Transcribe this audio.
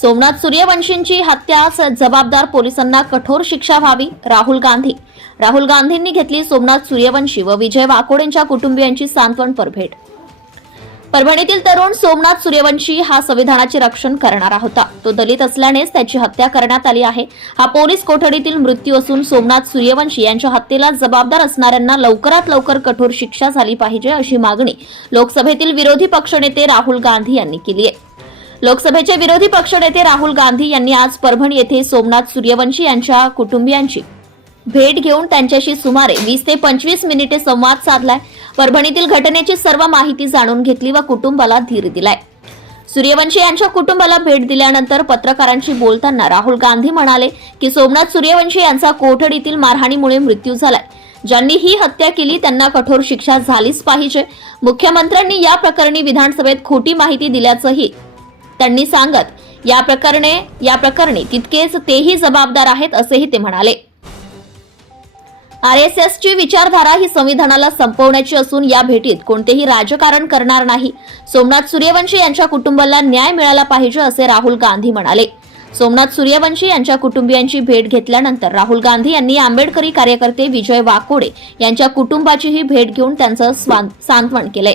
सोमनाथ सूर्यवंशींची हत्यास जबाबदार पोलिसांना कठोर शिक्षा व्हावी राहुल गांधी. राहुल गांधींनी घेतली सोमनाथ सूर्यवंशी व विजय वाकोडेंच्या कुटुंबियांची सांत्वनपर भेट परभणीतील तरुण सोमनाथ सूर्यवंशी हा संविधानाचे रक्षण करणारा होता. तो दलित असल्यानेच त्याची हत्या करण्यात आली आहे. हा पोलीस कोठडीतील मृत्यू असून सोमनाथ सूर्यवंशी यांच्या हत्येला जबाबदार असणाऱ्यांना लवकरात लवकर कठोर शिक्षा झाली पाहिजे अशी मागणी लोकसभेतील विरोधी पक्षनेते राहुल गांधी यांनी केली आहे. लोकसभेचे विरोधी पक्षनेते राहुल गांधी यांनी आज परभणी येथे सोमनाथ सूर्यवंशी यांच्या कुटुंबियांची भेट घेऊन त्यांच्याशी सुमारे वीस ते पंचवीस मिनिटे संवाद साधलाय. परभणीतील घटनेची सर्व माहिती जाणून घेतली व कुटुंबाला धीर दिलाय. सूर्यवंशी यांच्या कुटुंबाला भेट दिल्यानंतर पत्रकारांशी बोलताना राहुल गांधी म्हणाले की सोमनाथ सूर्यवंशी यांचा कोठडीतील मारहाणीमुळे मृत्यू झालाय. ज्यांनी ही हत्या केली त्यांना कठोर शिक्षा झालीच पाहिजे. मुख्यमंत्र्यांनी या प्रकरणी विधानसभेत खोटी माहिती दिल्याचंही त्यांनी सांगत या प्रकरणे या प्रकरणी तितकेच तेही जबाबदार आहेत असेही ते म्हणाले. आर एस एसची विचारधारा ही संविधानाला संपवण्याची असून या भेटीत कोणतेही राजकारण करणार नाही. सोमनाथ सूर्यवंशी यांच्या कुटुंबाला न्याय मिळाला पाहिजे असे राहुल गांधी म्हणाले. सोमनाथ सूर्यवंशी यांच्या कुटुंबियांची भेट घेतल्यानंतर राहुल गांधी यांनी आंबेडकरी कार्यकर्ते विजय वाकोडे यांच्या कुटुंबाचीही भेट घेऊन त्यांचं सांत्वन केलंय.